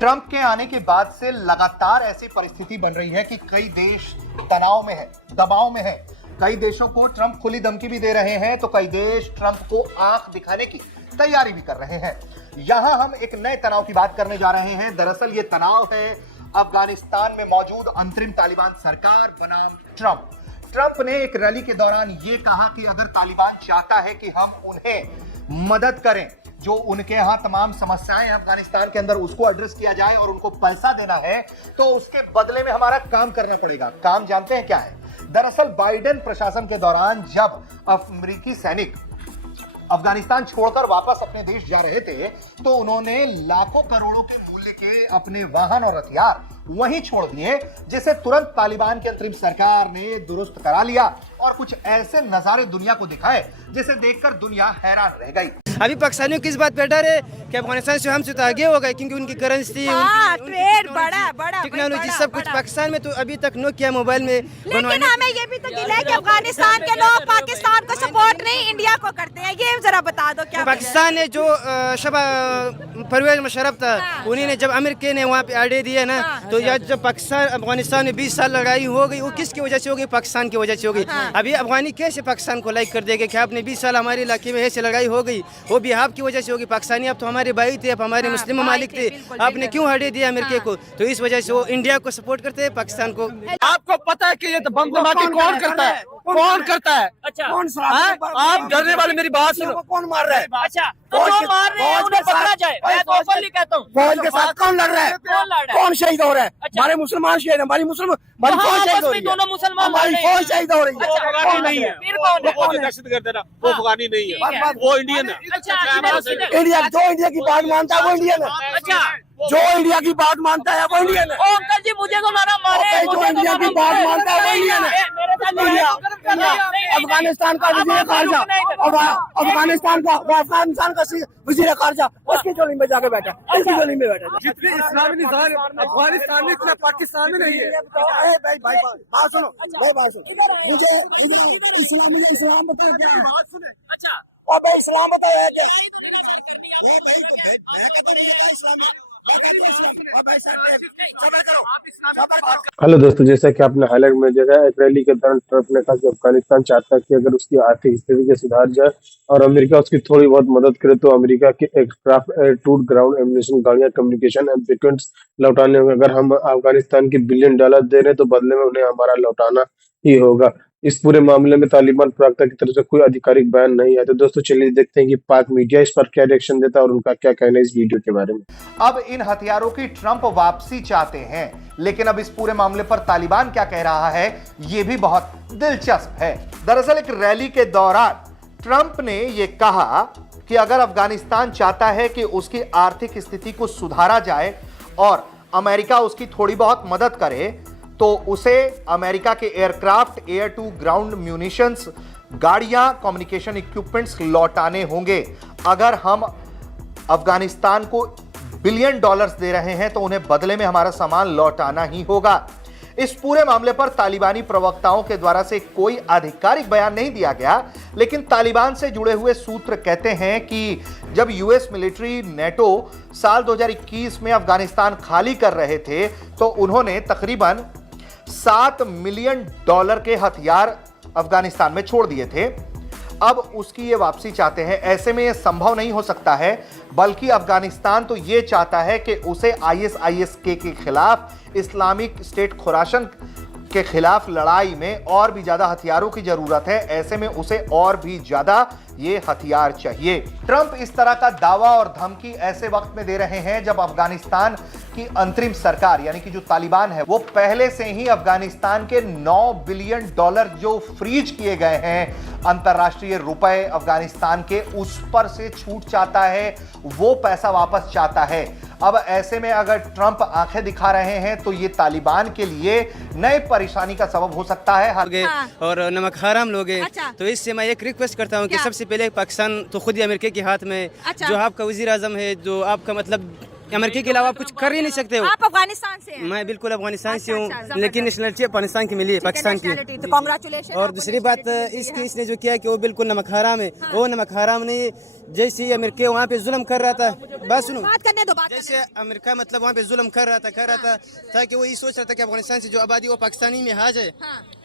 Trump के आने के बाद से लगातार ऐसी परिस्थिति बन रही है कि कई देश तनाव में है, दबाव में है। कई देशों को ट्रंप खुली धमकी भी दे रहे हैं, तो कई देश ट्रंप को आंख दिखाने की तैयारी भी कर रहे हैं। यहां हम एक नए तनाव की बात करने जा रहे हैं। दरअसल ये तनाव है अफगानिस्तान में मौजूद अंतरिम तालिबान सरकार बनाम ट्रंप। ट्रंप ने एक रैली के दौरान ये कहा कि अगर तालिबान चाहता है कि हम उन्हें मदद करें, जो उनके यहां तमाम समस्याएं हैं अफगानिस्तान के अंदर, उसको एड्रेस किया जाए और उनको पैसा देना है, तो उसके बदले में हमारा काम करना पड़ेगा। काम जानते हैं क्या है? दरअसल बाइडेन प्रशासन के दौरान जब अमेरिकी सैनिक अफगानिस्तान छोड़कर वापस अपने देश जा रहे थे, तो उन्होंने लाखों करोड़ों के मूल्य के अपने वाहन और हथियार वहीं छोड़ दिए, जिसे तुरंत तालिबान की अंतरिम सरकार ने दुरुस्त करा लिया और कुछ ऐसे नजारे दुनिया को दिखाए जिसे देखकर दुनिया हैरान रह गई। अभी पाकिस्तानियों किस बात पे डर है कि अफगानिस्तान से हमसे तो आगे हो गए, क्योंकि उनकी करेंसी, ट्रेड बड़ा टेक्नोलॉजी सब कुछ पाकिस्तान में तो अभी तक नोकिया मोबाइल में। लेकिन हमें ये भी तो गिला है कि अफगानिस्तान के लोग पाकिस्तान को सपोर्ट नहीं, इंडिया को करते हैं। ये जरा बता दो क्या पाकिस्तान ने जो परवेज मुशर्रफ था, उन्हीं ने जब अमेरिका ने वहाँ पे आड़े दिए ना, तो या जब पाकिस्तान अफगानिस्तान में 20 साल लड़ाई हो गई, वो किसकी वजह से हो गई? पाकिस्तान की वजह से हो गई। अभी अफगानी कैसे पाकिस्तान को लाइक कर देंगे कि आपने 20 साल हमारे इलाके में ऐसे लड़ाई हो गई, वो भी आपकी वजह से होगी। पाकिस्तानी अब तो हमारे भाई थे, अब हमारे मुस्लिम ममालिक थे, आपने क्यों हटे दिया अमेरिका को? तो इस वजह से वो इंडिया को सपोर्ट करते हैं, पाकिस्तान को। आपको पता है कि ये तो बम धमाके कौन करता है? कौन करता है? अच्छा, कौन? आप डरने वाले, मेरी बात सुनो। कौन मार रहा है? अच्छा, तो जो मार रहे हैं उन्हें पकड़ा जाए। मैं तो ओपनली कहता हूँ, फौज के साथ कौन लड़ रहा है? कौन शहीद हो रहा है? हमारे मुसलमान शहीद, हमारी फौज शहीद हो रही है। दोनों मुसलमान, हमारी फौज शहीद हो रही है। अफगानी नहीं है, वो दहशतगर्द है ना, वो अफगानी नहीं है, वो इंडियन है। इंडिया, जो इंडिया की बात मानता है वो इंडियन है। अच्छा, जो इंडिया की बात मानता है वो इंडियन है। अंकल जी, मुझे तो ना मारे, जो इंडिया की बात मानता है वो इंडियन है। अफगानिस्तान का वजीर खारजा, अफगानिस्तान का वजीर खारजा उसकी झोली में जाके बैठा, इसकी झोली में बैठा। जितने इस्लामी निज़ाम अफगानिस्तान में, इतना पाकिस्तान में नहीं है। भाई बात सुनो, बात सुनो, मुझे इस्लाम बताओ क्या है? बात सुने। अच्छा, अब इस्लाम बताया क्या? हेलो दोस्तों, जैसा कि आपने हाईलाइट में देखा, एक रैली के दौरान ट्रंप ने कहा कि अफगानिस्तान चाहता है कि अगर उसकी आर्थिक स्थिति के सुधार जाए और अमेरिका उसकी थोड़ी बहुत मदद करे, तो अमेरिका के aircraft, air to ground ammunition, गाड़ियां, कम्युनिकेशन इक्विपमेंट्स लौटाने होंगे। अगर हम अफगानिस्तान के $1 बिलियन दे रहे हैं, तो बदले में उन्हें हमारा लौटाना ही होगा। इस पूरे मामले में तालिबान प्रवक्ता की तरफ से कोई आधिकारिक बयान नहीं है। तो दोस्तों चलिए देखते हैं कि पाक मीडिया इस पर क्या रिएक्शन देता है और उनका क्या कहना है इस वीडियो के बारे में। अब इन हथियारों की ट्रंप वापसी चाहते हैं, लेकिन अब इस पूरे मामले पर तालिबान क्या कह रहा है, यह भी बहुत दिलचस्प है। दरअसल एक रैली के दौरान ट्रंप ने यह कहा कि अगर अफगानिस्तान चाहता है कि उसकी आर्थिक स्थिति को सुधारा जाए और अमेरिका उसकी थोड़ी बहुत मदद करे, तो उसे अमेरिका के aircraft, air to ground munitions, गाड़ियां, कम्युनिकेशन इक्विपमेंट्स लौटाने होंगे। अगर हम अफगानिस्तान को $1 बिलियन दे रहे हैं, तो उन्हें बदले में हमारा सामान लौटाना ही होगा। इस पूरे मामले पर तालिबानी प्रवक्ताओं के द्वारा से कोई आधिकारिक बयान नहीं दिया गया, लेकिन तालिबान से जुड़े हुए सूत्र कहते हैं कि जब यूएस मिलिट्री, नेटो साल 2021 में अफगानिस्तान खाली कर रहे थे, तो उन्होंने तकरीबन $7 मिलियन के हथियार अफगानिस्तान में छोड़ दिए थे। अब उसकी ये वापसी चाहते हैं। ऐसे में ये संभव नहीं हो सकता है, बल्कि अफगानिस्तान तो ये चाहता है कि उसे ISIS के खिलाफ, इस्लामिक स्टेट खुरासन के खिलाफ लड़ाई में और भी ज्यादा हथियारों की जरूरत है। ऐसे में उसे और भी ज्यादा ये हथियार चाहिए। ट्रंप इस तरह का दावा और धमकी ऐसे वक्त में दे रहे हैं जब अफगानिस्तान की अंतरिम सरकार, यानी कि जो तालिबान है, वो पहले से ही अफगानिस्तान के $9 बिलियन जो फ्रीज किए गए हैं अंतरराष्ट्रीय रुपए अफगानिस्तान के, उस पर से छूट चाहता है, वो पैसा वापस चाहता है। अब ऐसे में अगर ट्रंप आंखें दिखा रहे हैं, तो ये तालिबान के लिए नए परेशानी का सबब हो सकता है। और नमक हराम लोग हैं। अच्छा। तो इससे मैं एक रिक्वेस्ट करता हूँ कि सबसे पहले पाकिस्तान तो खुद ही अमेरिका के हाथ में। अच्छा। जो आपका वजीर आजम है, जो आपका मतलब अमेरिका के अलावा आप कुछ कर ही नहीं सकते हो। आप अफगानिस्तान से हैं? मैं बिल्कुल अफगानिस्तान से हूँ, अच्छा, लेकिन नेशनलिटी अफगानिस्तान की मिली है, पाकिस्तान की। तो कांग्रेचुलेशन। और दूसरी बात इसने जो किया कि वो बिल्कुल नमक हराम है। वो नमक हराम नहीं, जैसे अमेरिका वहाँ पे जुल्म कर रहा था, बात सुनो, बात करने दो, बात जैसे अमेरिका मतलब वहाँ पे जुल्म कर रहा था ताकि वो ये सोच रहा था कि अफगानिस्तान से जो आबादी वो पाकिस्तानी में आ जाए,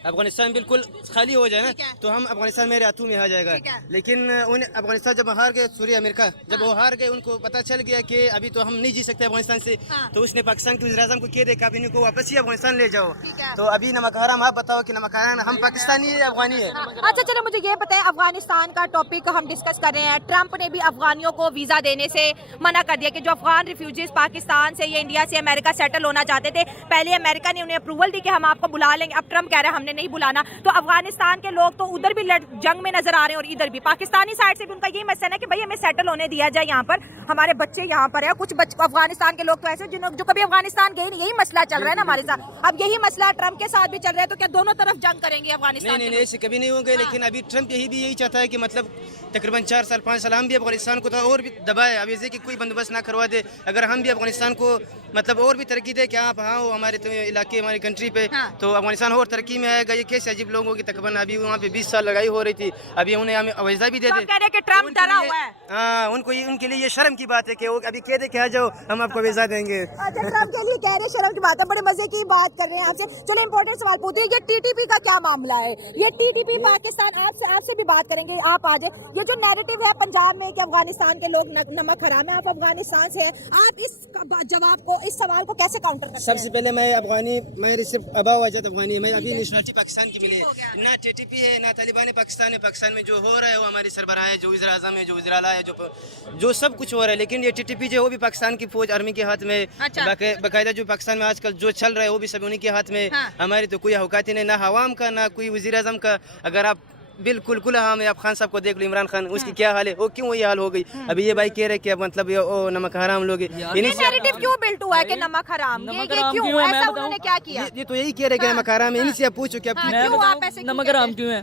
अफगानिस्तान बिल्कुल खाली हो जाए ना, तो हम अफगानिस्तान मेरे हाथों में आ जाएगा। लेकिन उन्हें अफगानिस्तान जब हार गए, सूर्य अमेरिका जब वो हार गए, उनको पता चल गया कि अभी तो हम नहीं जी सकते अफगानिस्तान से, तो उसने पाकिस्तान के वज़ीर-ए-आज़म को कह दिया, आप इनको वापस ही अफगानिस्तान ले जाओ। तो अभी नमक हराम, आप बताओ कि नमक हराम हम पाकिस्तानी है अफगानी है? अच्छा चलो मुझे ये बताएं, अफगानिस्तान का टॉपिक हम डिस्कस कर रहे हैं। ट्रंप ने भी अफगानियों को वीजा देने से मना कर दिया कि जो अफगान रिफ्यूजीज पाकिस्तान से या इंडिया से अमेरिका सेटल होना चाहते थे, पहले अमेरिका ने उन्हें अप्रूवल दी कि हम आपको बुला लेंगे, अब ट्रंप कह रहे हैं हमने नहीं बुलाना। तो अफगानिस्तान के लोग तो उधर भी जंग में नजर आ रहे हैं और इधर भी पाकिस्तानी साइड से भी उनका यही मसला है कि भाई हमें सेटल होने दिया जाए यहाँ पर, हमारे बच्चे यहाँ पर है। कुछ अफगानिस्तान के लोग तो ऐसे जो कभी अफगानिस्तान गए नहीं, यही मसला चल रहा है ना हमारे साथ। अब यही मसला ट्रंप के साथ भी चल रहा है, तो क्या दोनों तरफ जंग करेंगे अफगानिस्तान? नहीं, ऐसे कभी नहीं होंगे। लेकिन अभी ट्रंप यही चाहता है कि मतलब तकरीबन 4 साल 5 साल हम भी अफगानिस्तान को तो और भी दबाए, अब ये कि कोई बंदोबस्त ना करवा दे, अगर हम भी अफगानिस्तान को मतलब और भी तरक्की दे कि आप हाँ हो हमारे इलाके हमारी कंट्री पे, तो अफगानिस्तान और तरक्की में आएगा। ये कैसे अजीब लोगों की तकरीबन अभी वहाँ पे 20 साल लड़ाई हो रही थी, अभी उन्हें हमें वीजा भी दे दे। कह रहे कि ट्रंप डरा हुआ है। हाँ, उनके लिए ये शर्म की बात है कि वो अभी कह दे कि आ जाओ हम आपको वीजा देंगे। अच्छा, ट्रंप के लिए कह रहे शर्म की बात है, बड़े मजे की बात कर रहे हैं आपसे। चलो इंपॉर्टेंट सवाल पूछते हैं, ये टीटीपी का क्या मामला है? ये टीटीपी पाकिस्तान, आपसे भी बात करेंगे, आप आ जाए। ये जो नैरेटिव है पंजाब में कि अफगानिस्तान के लोग नमक हराम है, आप अफगानिस्तान से हैं, आप इस जवाब को, इस सवाल को कैसे काउंटर करते हैं? सबसे पहले मैं सिर्फ अबा वजद अफगानी, मैं अभी नेशनलिटी पाकिस्तान की मिली है, ना टीटीपी है ना तालिबान पाकिस्तान है। पाकिस्तान में जो हो रहा है वो हमारे सरबराह है, जो वज़ीर-ए-आज़म है, जो वज़ीर आला है, जो सब कुछ हो रहा है। लेकिन ये टीटीपी जो है वो भी पाकिस्तान की फौज आर्मी के हाथ में, बाकायदा जो पाकिस्तान में आजकल जो चल रहा है वो भी सब उन्हीं के हाथ में। हमारी तो कोई औकात ही नहीं, ना हवाम का ना कोई वज़ीर-ए-आज़म का। अगर आप बिल्कुल कुल हाँ में आप खान साहब को देख लो, इमरान खान, उसकी क्या हाल है, वो क्यों ये हाल हो गई? अभी ये भाई कह रहे कि अब मतलब ये नमक हराम लोग, ये नैरेटिव क्यों बिल्ट हुआ है कि नमक हराम? ये क्यों ऐसा उन्होंने क्या किया? ये तो यही कह रहे कि नमक हराम है। इनसे आप पूछो कि नमक हराम क्यों है?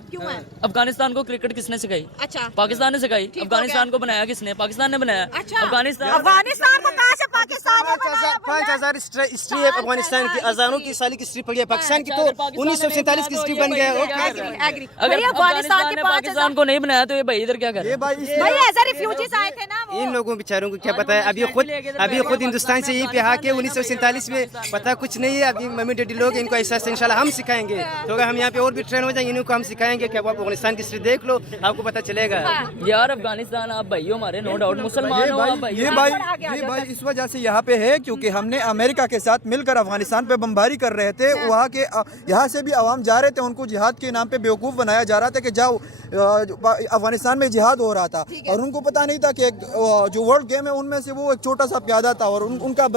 अफगानिस्तान को क्रिकेट किसने सिखाई? अच्छा, पाकिस्तान ने सिखाई। अफगानिस्तान को बनाया किसने? पाकिस्तान ने बनाया। अफगानिस्तान को कहाँ से पाकिस्तान ने बनाया? 5000 हिस्ट्री है अफगानिस्तान की, हज़ारों की साल की हिस्ट्री पड़ी है। पाकिस्तान की तो 1947 की हिस्ट्री बन गया है। अगर अफगानिस्तान ने पाकिस्तान को नहीं बनाया तो ये भाई इधर क्या कर रहे हैं? भाई ऐसा रिफ्यूजीज आए थे ना, वो इन लोगों बेचारों को क्या पता है? अभी खुद हिंदुस्तान से यही पे आके 1947 में पता कुछ नहीं है। अभी मम्मी डैडी लोग इनको ऐसा इंशाल्लाह हम सिखाएंगे, तो अगर हम यहाँ पे और भी ट्रेन हो जाएंगे इनको हम सिखाएंगे कि आप अफगानिस्तान की हिस्ट्री देख लो, आपको पता चलेगा। यार अफगानिस्तान आप भाई हो हमारे, नो डाउट मुसलमान हो आप भाई। ये भाई इस वजह से यहाँ पे है क्योंकि हमने अमेरिका के साथ मिलकर अफगानिस्तान पे बमबारी कर रहे थे। वहाँ के यहाँ से भी अवाम जा रहे थे, उनको जिहाद के नाम पे बेवकूफ़ बनाया जा रहा था कि जाओ, अफगानिस्तान में जिहाद हो रहा था और उनको पता नहीं था कि जो वर्ल्ड गेम है उनमें से वो एक छोटा सा प्यादा था और उनका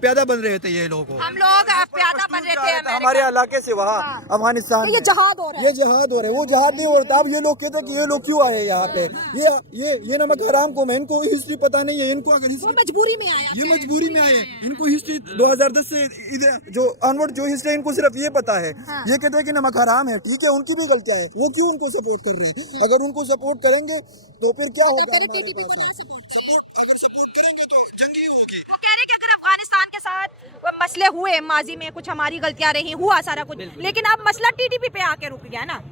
प्यादा बन रहे थे ये लोग। हम लोग प्यादा बन रहे थे हमारे इलाके से वहाँ अफगानिस्तान, ये जिहाद हो रहा है, ये जिहाद हो रहा है, वो जिहाद नहीं हो रहा था। अब ये लोग कहते हैं कि ये लोग क्यों आए यहाँ पे, ये नमक हराम को, मैं इनको हिस्ट्री पता नहीं है। इनको अगर हिस्ट्री मजबूरी में आया, ये मजबूरी में आए, इनको हिस्ट्री 2010 से जो अनवर्ड जो हिस्ट्री इनको सिर्फ ये पता है। ये कहते हैं कि नमक हराम है, ठीक है, उनकी भी गलतियां है, वो क्यों उनको सपोर्ट कर रहे हैं? अगर उनको सपोर्ट करेंगे तो फिर क्या होगा? अगर सपोर्ट करेंगे तो जंग ही होगी। वो कह रहे कि अगर अफगानिस्तान के साथ मसले हुए माजी में, कुछ हमारी गलतियां रही, हुआ सारा कुछ, लेकिन अब मसला टीटीपी पे आके रुक गया ना।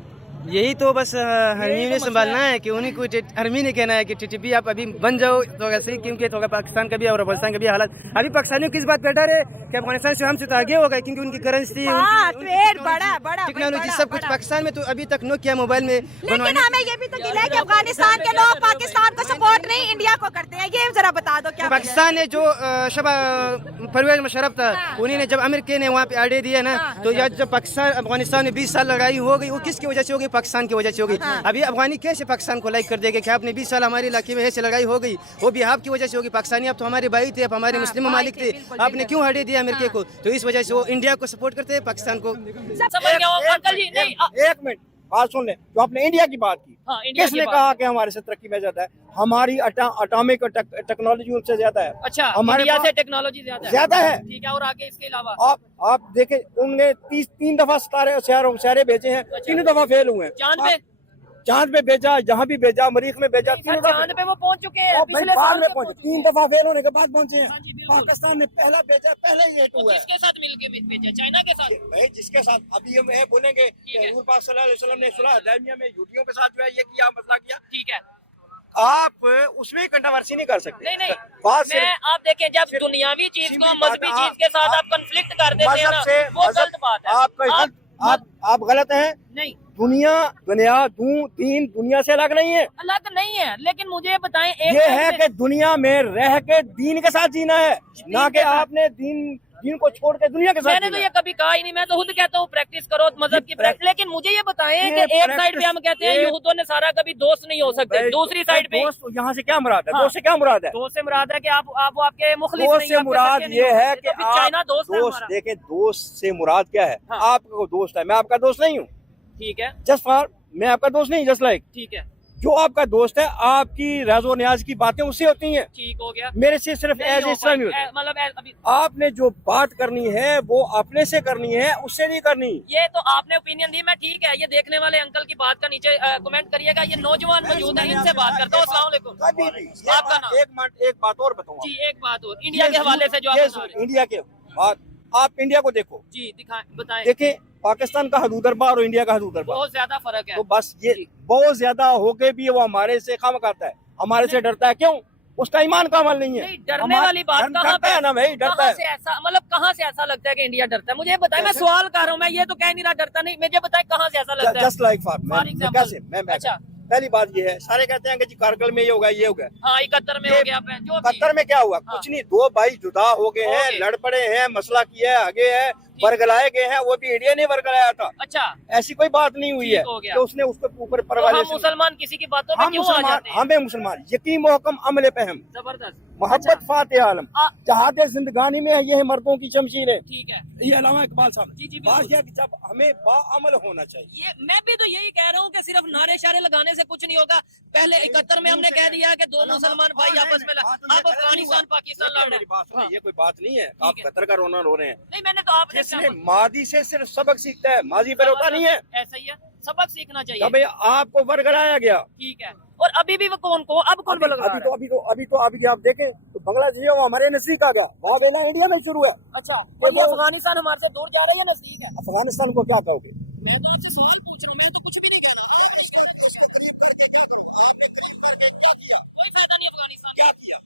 यही तो बस आर्मी ने संभालना है कि उन्हीं को आर्मी ने कहना है कि टीटीपी आप अभी बन जाओ तो ऐसे ही, क्योंकि तो पाकिस्तान का भी और अफगानिस्तान का भी हालत। अभी पाकिस्तानियों किस बात पे डर है कि अफगानिस्तान से हमसे तो आगे हो गए, क्योंकि उनकी करेंसी, टेक्नोलॉजी सब कुछ पाकिस्तान में तो अभी तक नोकिया मोबाइल में। लेकिन हमें ये भी तो गिला है कि अफगानिस्तान के लोग पाकिस्तान को सपोर्ट नहीं, इंडिया को करते हैं। ये जरा बता दो क्या पाकिस्तान ने जो परवेज मुशर्रफ था, उन्हीं ने जब अमेरिका ने वहाँ पे आड़े दिए ना, तो जब पाकिस्तान अफगानिस्तान में 20 साल लड़ाई हो गई, वो किसकी वजह से हो गई? पाकिस्तान की वजह से हो गई। अभी अफगानी कैसे पाकिस्तान को लाइक कर देंगे कि आपने 20 साल हमारे इलाके में ऐसे लड़ाई हो गई, वो भी आपकी वजह से होगी। पाकिस्तानी आप तो हमारे भाई थे, आप हमारे मुस्लिम ममालिक थे, आपने क्यों हटे दिया अमेरिका को? तो इस वजह से वो इंडिया को सपोर्ट करते हैं, पाकिस्तान को। एक मिनट बात सुन ले, जो आपने इंडिया की बात की, किसने कहा कि हमारे से तरक्की में ज्यादा है? हमारी अटॉमिक टेक्नोलॉजी उनसे ज्यादा है। अच्छा, हमारे इंडिया से टेक्नोलॉजी ज्यादा है, ठीक है। और आगे इसके अलावा आप देखें, उनने 3 दफा सितारे भेजे हैं, 3 दफा फेल हुए हैं। चांद पे भेजा, जहाँ भी भेजा, मरीख में भेजा, चांद पे वो पहुंच चुके हैं, पिछले साल में पहुंचे, 3 दफा फेल होने के बाद पहुंचे हैं। पाकिस्तान ने पहला भेजा, पहले ये हुआ है। किसके साथ मिलके भेजा? चाइना के साथ? भाई जिसके साथ अभी हम ये बोलेंगे कि हुजूर पाक सल्लल्लाहु अलैहि वसल्लम ने सुलह हुदैबिया में यहूदियों के साथ जो है ये किया, मसला किया, ठीक है। आप उसमें कंट्रोवर्सी नहीं कर सकते। नहीं नहीं, बात मैं सिर्फ आप देखें जब दुनियावी चीज को मजहबी चीज के साथ आप कंफ्लिक्ट कर देते हैं मजहब ना, से वो गलत बात है। आप गलत हैं। नहीं, दीन दुनिया से अलग नहीं है। अलग नहीं है, लेकिन मुझे बताएं एक ये है कि दुनिया में रह के दीन के साथ जीना है, ना कि आपने दीन को छोड़ के दुनिया के साथ मैंने तो ये कभी कहा ही नहीं, मैं तो खुद कहता हूँ प्रैक्टिस करो मजहब की प्रैक्टिस। लेकिन मुझे ये बताएं कि एक साइड पे हम कहते हैं यहूदियों ने सारा कभी दोस्त नहीं हो सकते, दूसरी साइड पे दोस्त यहाँ से क्या मुराद है? हाँ। दोस्त से क्या मुराद है? दोस्त से मुराद है कि आप वो आपके मुखलिस दोस्त नहीं, से आपके मुराद सच्चे नहीं ये हो है सकते। कि तो फिर चाइना दोस्त है दोस्त हमारा। देखें, दोस्त से मुराद क्या है? हाँ। आपका दोस्त है, मैं आपका दोस्त नहीं हूँ। ठीक है, जस्ट फॉर मैं आपका दोस्त नहीं, जस्ट लाइक ठीक है, जो आपका दोस्त है, आपकी राज़ो न्याज की बातें उससे होती हैं, ठीक हो गया। मेरे से सिर्फ नहीं एज हो इस्लामी पाएगी, मतलब अभी आपने जो बात करनी है वो अपने से करनी है, उससे नहीं करनी। ये तो आपने ओपिनियन दी, मैं ठीक है, ये देखने वाले अंकल की बात का नीचे कमेंट करिएगा। ये नौजवान मौजूद है, इनसे बात करता हूँ। अस्सलाम वालेकुम। आपका नाम? एक बात और बताऊंगा जी, एक बात और इंडिया के हवाले से जो आप बता रहे हैं। इंडिया के बात, आप इंडिया को देखो, जी दिखाएं, बताएं। देखिए पाकिस्तान का हदूदर बार और इंडिया का हदूदर बार, बहुत ज्यादा फर्क है। तो बस ये बहुत ज्यादा होके भी वो हमारे से खाम खाता है, हमारे से डरता है। क्यों? उसका ईमान का अमल नहीं है। नहीं, डरने वाली बात कहाँ पे है ना भाई, डरता कहाँ है। से ऐसा, मतलब कहाँ से ऐसा लगता है कि इंडिया डरता है? मुझे बताएं, मैं सवाल कर रहा हूँ, मैं ये तो कह नहीं रहा डरता नहीं, मुझे बताएं कहाँ से ऐसा लगता है? जस्ट लाइक For example, कैसे मैं अच्छा। पहली बात ये है, सारे कहते हैं कि जी कारगिल में ये होगा, ये होगा। हाँ, 71 में हो गया, जो भी। कतर में क्या हुआ? हाँ। कुछ नहीं, दो भाई जुदा हो गए हैं, ओके। लड़ पड़े हैं, मसला किया है, आगे है, बरगलाए गए हैं। वो भी इंडिया ने बरगलाया था, अच्छा, ऐसी कोई बात नहीं हुई है ठीक हो गया। कि उसने उसके ऊपर तो परवाह हम मुसलमान किसी की बातों पे हम क्यों आ मुसलमान, जाते हैं? हमें मुसलमान यकीन मोहकम अमले पे हम जबरदस्त, मोहब्बत फाते आलम आ- जहाद जिंदगानी में है, ये है मर्दों की शमशीर है। ठीक है। ये अलामा इकबाल साहब, जी, जी, बात बिल्कुल। यह है कि जब हमें बाअमल होना चाहिए। ये मैं भी तो यही कह रहा हूँ कि सिर्फ नारे शारे लगाने से कुछ नहीं होगा। पहले 71 में हमने कह दिया कि दो मुसलमान भाई आपस में अब अफगानिस्तान पाकिस्तान लड़ रहे मेरी बात सुनिए, हैं। ये कोई बात नहीं है आप ठीक है। कतर का रोना रो रहे हैं। नहीं, मैंने तो आपने इसलिए मादी से सिर्फ सबक सीखता है, माजी पर होता नहीं है। ऐसा ही है, सबक सीखना चाहिए। जब आपको वर्गलाया गया, ठीक है, और अभी भी वो कौन को अब कौन लग रहा है? अभी आप देखें तो बांग्लादेश वो हमारे नजदीक आ गया, वहाँ देना इंडिया में शुरू है। अच्छा, तो ये अफगानिस्तान हमारे से दूर जा रहा है या नजदीक है? अफगानिस्तान को क्या कहोगे? मैं तो आपसे सवाल पूछ रहा हूँ, मैं तो कुछ भी नहीं कह रहा। उसको करीब करके क्या करो? आपने करीब करके क्या किया? कोई फायदा नहीं अफगानिस्तान क्या किया?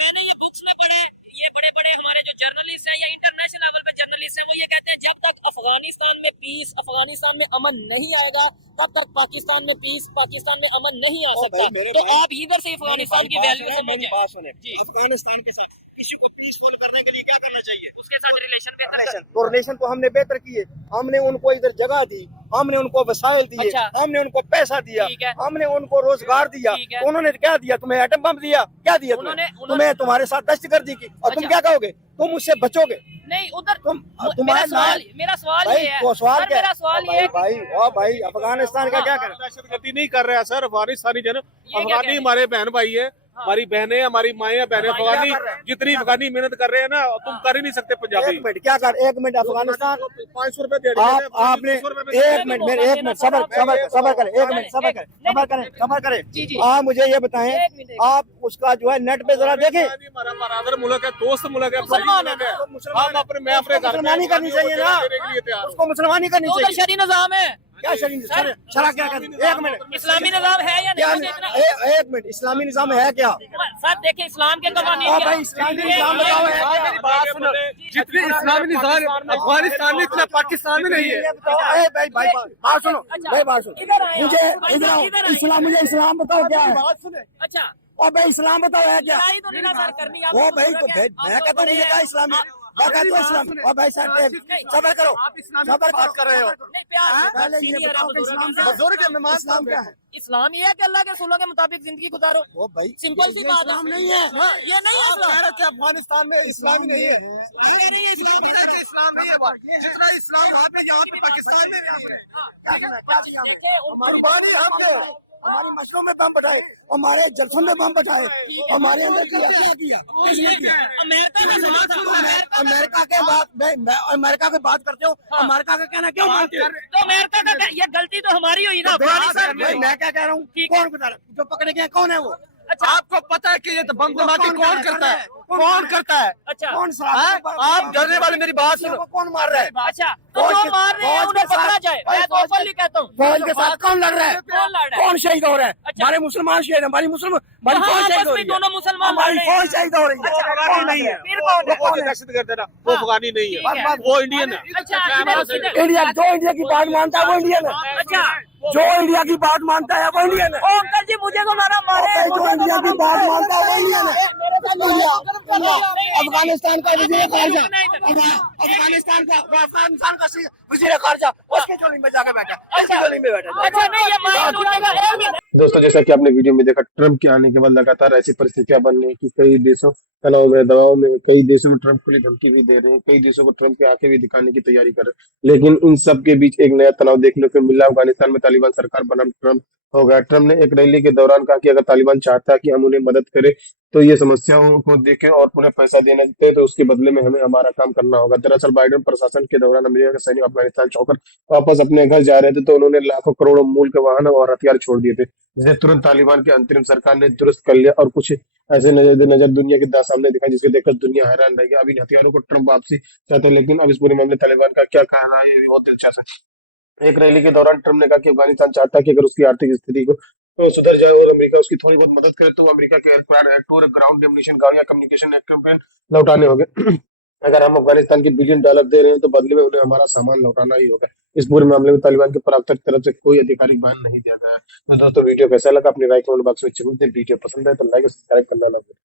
मैंने ये बुक्स में पढ़े, ये बड़े बड़े हमारे जो जर्नलिस्ट हैं या इंटरनेशनल लेवल पे जर्नलिस्ट हैं, वो ये कहते हैं जब तक अफगानिस्तान में पीस, अफगानिस्तान में अमन नहीं आएगा, तब तक पाकिस्तान में पीस, पाकिस्तान में अमन नहीं आ सकता। भाई, मेरे तो भाई, आप इधर से अफगानिस्तान की वैल्यू मेरी समझें। बात सुने, जी। अफगानिस्तान के साथ किसी को पीसफुल करने के लिए क्या करना चाहिए? उसके साथ रिलेशन बेहतर करें। तो रिलेशन तो हमने बेहतर किए, हमने उनको इधर जगह दी, हमने उनको वसाइल दिए, अच्छा। हमने उनको पैसा दिया, ठीक है। हमने उनको रोजगार दिया। ठीक है। तो उन्होंने क्या दिया? तुम्हें एटम बम दिया? क्या दिया उन्होंने- तुम्हें तुम्हारे साथ दहशतगर्दी की। और तुम अच्छा। क्या कहोगे? तुम उससे बचोगे? नहीं, उधर तुम्हारा मेरा सवाल भाई ये है, वो सवाल सर, क्या मेरा सवाल ये है कि- भाई अफगानिस्तान का क्या करें? दहशतगर्दी नहीं कर रहा सर, अफगानिस्तानी जन ये क्या कह अफगानी रहे हैं? हमारे बहन भाई है, हमारी बहनें, हमारी माएँ बहनें भाई अफगानी, क्या कर रहे हैं? जितनी अफगानी मेहनत कर रहे हैं ना, तुम कर ही नहीं सकते पंजाबी। एक मिनट क्या कर? एक मिनट अफगानिस्तान 500 रुपए दे आपने एक मिनट सबर करें, एक मिनट सबर करें। जी, जी। आप मुझे ये एक बताएं, मिनट। आप उसका जो है नेट पे जरा देखें। हमारा बरादर मुल्क है, दोस्त मुल्क है, मुसलमान मुल्क है। तो मुसलमान हम अपने मैं अपने घर में मुसलमानी करनी चाहिए ना, देने के लिए तैयार हूं। उसको मुसलमानी करनी तो उधर चाहिए। शरी निजाम है, क्या शरा क्या कर? एक मिनट इस्लामी निजाम है या क्या नहीं? मुझे इतना- एक मिनट इस्लामी निजाम है क्या? सर देखिए, इस्लाम के कवानीन हाँ क्या- भाई, इस्लामी निजाम बताओ है क्या? मेरी बात सुनो, जितनी इस्लामी निजाम अफगानिस्तान में इतना पाकिस्तान में नहीं है। ये बताओ, ए भाई भाई बात सुनो, अच्छा, भाई बात सुनो, इधर आए मुझे आप। इधर आओ, इधर आइए। इस्लाम, मुझे इस्लाम बताओ क्या है? अच्छा, और भाई इस्लाम बताओ है क्या? लड़ाई तो नहीं ना सर करनी। आप वो तो भाई बोल तो रहे हैं, मैं आप कहता हूँ तो मुझे कहा इस्लाम है, मैं कहता हूँ इस्लाम। और भाई साहब सबर करो, सबर बात कर रहे हो। नहीं, प्यार से, पहले ये सीनियर है, बताओ कि बुजुर्ग इस्लाम है। बुजुर्ग है, नमाज इस्लाम क्या है? इस्लाम ये है कि अल्लाह के रसूलों के मुताबिक जिंदगी गुजारो। वो भाई सिंपल सी बात है। नहीं है, ये नहीं है इस्लाम। अफगानिस्तान में इस्लाम नहीं है। इस्लाम नहीं है, जितना इस्लाम वहाँ पे यहाँ पे पाकिस्तान में कुर्बानी हमने हमारी मस्जिदों में बम बटाए, हमारे जलसों में बम बटाए, हमारे अंदर क्या किया? अमेरिका में सवाल था, अमेरिका के बाद मैं अमेरिका की बात करते हो, अमेरिका का कहना क्यों मानते हो? तो अमेरिका का ये गलती तो हमारी हुई ना, अफगानिस्तान भाई, की। मैं क्या कह रहा हूँ, ठीक है। कौन बता रहा है? जो पकड़े गए कौन है वो? अच्छा आपको पता है कि ये बम धमाके कौन करता है? कौन करता है? अच्छा कौन आप डरने वाले मेरी बात सुनो। कौन मार रहा है? अच्छा तो जो मार रहे हैं उन्हें पकड़ा जाए, मैं तो ओपनली कहता हूँ। फौज के साथ कौन लड़ रहा है? कौन लड़ रहा है? कौन शहीद हो रहा है? अच्छा। हमारे मुसलमान शहीद है, हमारी हाँ, फौज शहीद आपस हो में रही है। दोनों मुसलमान लड़ हमारी रहे हैं। फौज शहीद हो रही है। कौन नहीं है? फिर कौन है? कौन है? दहशत गर्द है ना, वो अफगानी नहीं है, वो इंडियन है। अच्छा इधर इंडिया जो इंडिया की बात मानता है वो इंडियन है। अच्छा जो इंडिया की बात मानता है वो इंडियन है। ओ अंकल जी मुझे तो मारा मारे, जो इंडिया की बात मानता है वो इंडियन है। अफगानिस्तान का वजीर खारजा, अफगानिस्तान का वजीर खारजा उसके झोली में जाके बैठा, इसकी झोली में बैठा। अच्छा नहीं ये मार टूटेगा। दोस्तों जैसा कि आपने वीडियो में देखा, ट्रम्प के आने के बाद लगातार ऐसी परिस्थितियां बन रही है कि कई देशों तनाव में दबाव में, कई देशों में ट्रम्प के लिए धमकी भी दे रहे हैं, कई देशों को ट्रम्प की आंखें भी दिखाने की तैयारी कर रहे हैं। लेकिन इन सब के बीच एक नया तनाव देखने को मिला। अफगानिस्तान में तालिबान सरकार बनाम ट्रम्प हो गया। ट्रम्प ने एक रैली के दौरान कहा कि अगर तालिबान चाहता है कि हम उन्हें मदद करें तो ये समस्याओं को देखें और उन्हें पैसा देना दें, तो उसके बदले में हमें हमारा काम करना होगा। दरअसल बाइडेन प्रशासन के दौरान अमेरिका के सैनिक अफगानिस्तान छोड़कर वापस अपने घर जा रहे थे तो उन्होंने लाखों करोड़ों मूल्य के वाहन और हथियार छोड़ दिए थे, जिसे तुरंत तालिबान की अंतरिम सरकार ने दुरुस्त कर लिया और कुछ ऐसे नजर दुनिया के सामने दिखा जिसके देखकर दुनिया हैरान रह गई। अब इन हथियारों को ट्रम्प वापसी चाहते हैं, लेकिन अब इस पूरे मामले तालिबान का क्या कहना है ये भी बहुत दिलचस्प है। एक रैली के दौरान ट्रम्प ने कहा कि अफगानिस्तान चाहता है कि अगर उसकी आर्थिक स्थिति को तो सुधर जाए और अमेरिका उसकी थोड़ी बहुत मदद करे तो वो अमेरिका के एयरक्राफ्ट एक्ट और ग्राउंड डेमोलिशन गाड़ियां कम्युनिकेशन इक्विपमेंट लौटाने होंगे। अगर हम अफगानिस्तान के $1 बिलियन दे रहे हैं तो बदले में उन्हें हमारा सामान लौटाना ही होगा। इस पूरे मामले में तालिबान के प्रवक्ता की तरफ से कोई आधिकारिक बयान नहीं दिया गया है। तो दोस्तों वीडियो कैसा लगा अपनी राय कमेंट बॉक्स में जरूर दें। वीडियो पसंद है तो लाइक और सब्सक्राइब करना ना भूलें।